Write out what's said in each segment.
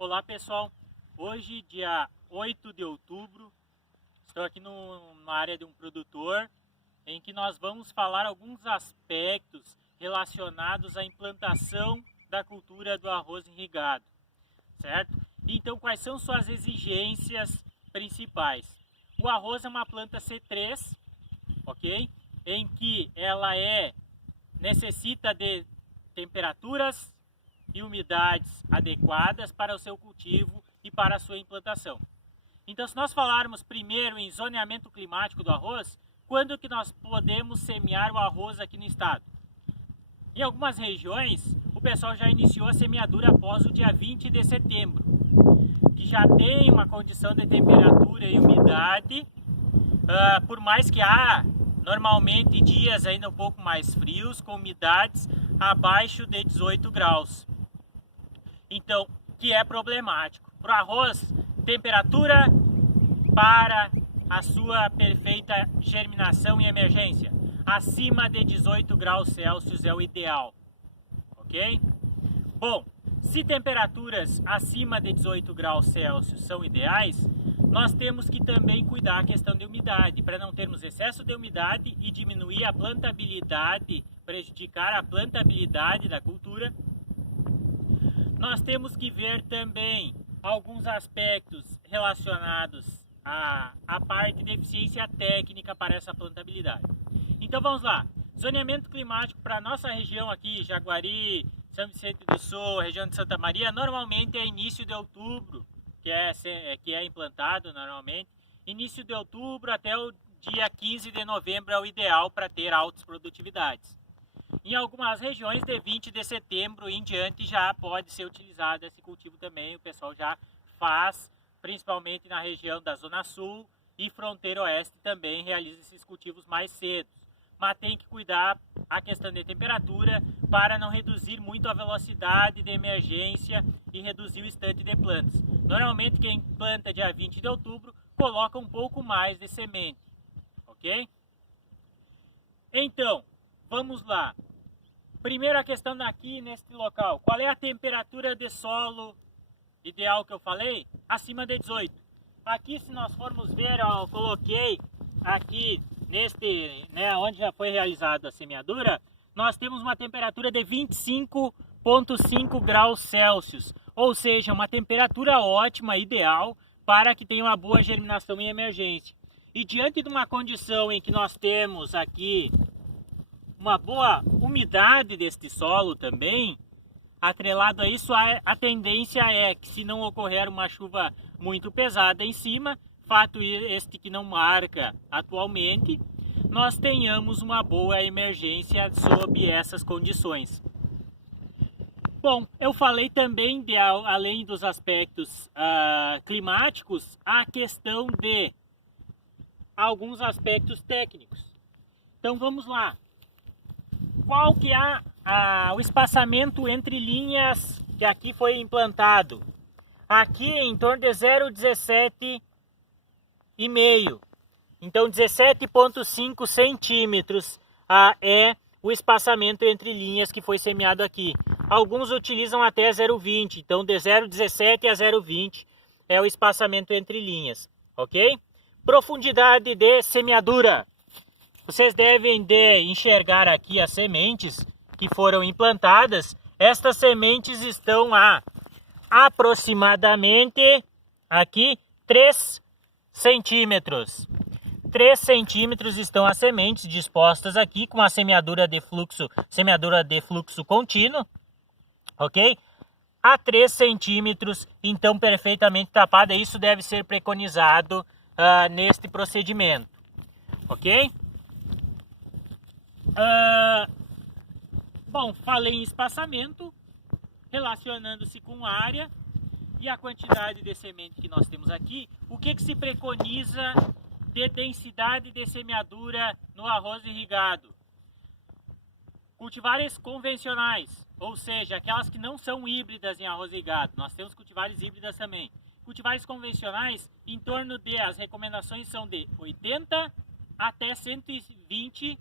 Olá pessoal, hoje dia 8 de outubro, estou aqui na área de um produtor em que nós vamos falar alguns aspectos relacionados à implantação da cultura do arroz irrigado, certo? Então quais são suas exigências principais? O arroz é uma planta C3, ok? Em que ela necessita de temperaturas e umidades adequadas para o seu cultivo e para a sua implantação. Então, se nós falarmos primeiro em zoneamento climático do arroz, quando que nós podemos semear o arroz aqui no estado? Em algumas regiões, o pessoal já iniciou a semeadura após o dia 20 de setembro, que já tem uma condição de temperatura e umidade, por mais que há normalmente dias ainda um pouco mais frios, com umidades abaixo de 18 graus. Então, que é problemático. Para o arroz, temperatura para a sua perfeita germinação e emergência. Acima de 18 graus Celsius é o ideal, ok? Bom, se temperaturas acima de 18 graus Celsius são ideais, nós temos que também cuidar a questão de umidade, para não termos excesso de umidade e diminuir a plantabilidade, prejudicar a plantabilidade da cultura. Nós temos que ver também alguns aspectos relacionados à parte de eficiência técnica para essa plantabilidade. Então vamos lá, zoneamento climático para a nossa região aqui, Jaguari, São Vicente do Sul, região de Santa Maria, normalmente é início de outubro, que é implantado normalmente. Início de outubro até o dia 15 de novembro é o ideal para ter altas produtividades. Em algumas regiões, de 20 de setembro em diante, já pode ser utilizado esse cultivo também. O pessoal já faz, principalmente na região da Zona Sul e Fronteira Oeste também realiza esses cultivos mais cedo. Mas tem que cuidar a questão de temperatura para não reduzir muito a velocidade de emergência e reduzir o estante de plantas. Normalmente quem planta dia 20 de outubro coloca um pouco mais de semente, ok? Então, vamos lá. Primeiro a questão daqui neste local. Qual é a temperatura de solo ideal que eu falei? Acima de 18. Aqui, se nós formos ver, ó, eu coloquei aqui onde já foi realizada a semeadura, nós temos uma temperatura de 25,5 graus Celsius. Ou seja, uma temperatura ótima, ideal, para que tenha uma boa germinação e emergência. E diante de uma condição em que nós temos aqui uma boa umidade deste solo também, atrelado a isso, a tendência é que, se não ocorrer uma chuva muito pesada em cima, fato este que não marca atualmente, nós tenhamos uma boa emergência sob essas condições. Bom, eu falei também, além dos aspectos climáticos, a questão de alguns aspectos técnicos. Então vamos lá. Qual que é o espaçamento entre linhas que aqui foi implantado? Aqui em torno de 0,17,5. Então 17,5 centímetros é o espaçamento entre linhas que foi semeado aqui. Alguns utilizam até 0,20, então de 0,17 a 0,20 é o espaçamento entre linhas, ok? Profundidade de semeadura. Vocês devem enxergar aqui as sementes que foram implantadas. Estas sementes estão a aproximadamente aqui 3 centímetros. 3 centímetros estão as sementes dispostas aqui com a semeadura de fluxo contínuo, ok? A 3 centímetros, então perfeitamente tapada. Isso deve ser preconizado neste procedimento, ok? Bom, falei em espaçamento, relacionando-se com a área e a quantidade de semente que nós temos aqui. O que se preconiza de densidade de semeadura no arroz irrigado? Cultivares convencionais, ou seja, aquelas que não são híbridas em arroz irrigado. Nós temos cultivares híbridas também. Cultivares convencionais, em torno as recomendações são de 80 até 120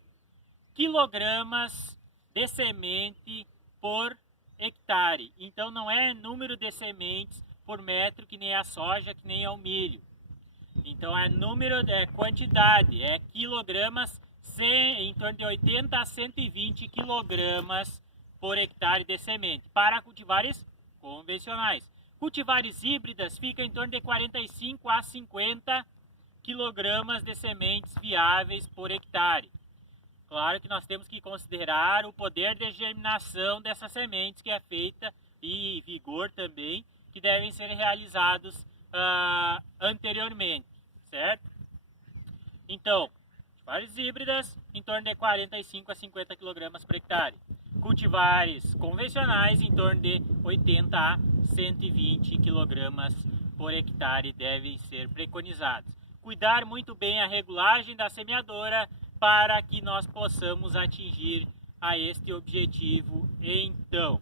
quilogramas de semente por hectare. Então não é número de sementes por metro, que nem a soja, que nem é o milho. Então quantidade, é quilogramas, em torno de 80 a 120 quilogramas por hectare de semente, para cultivares convencionais. Cultivares híbridas fica em torno de 45 a 50 quilogramas de sementes viáveis por hectare. Claro que nós temos que considerar o poder de germinação dessas sementes que é feita e vigor também, que devem ser realizados anteriormente, certo? Então, cultivares híbridas em torno de 45 a 50 kg por hectare. Cultivares convencionais em torno de 80 a 120 kg por hectare devem ser preconizados. Cuidar muito bem a regulagem da semeadora para que nós possamos atingir a este objetivo então.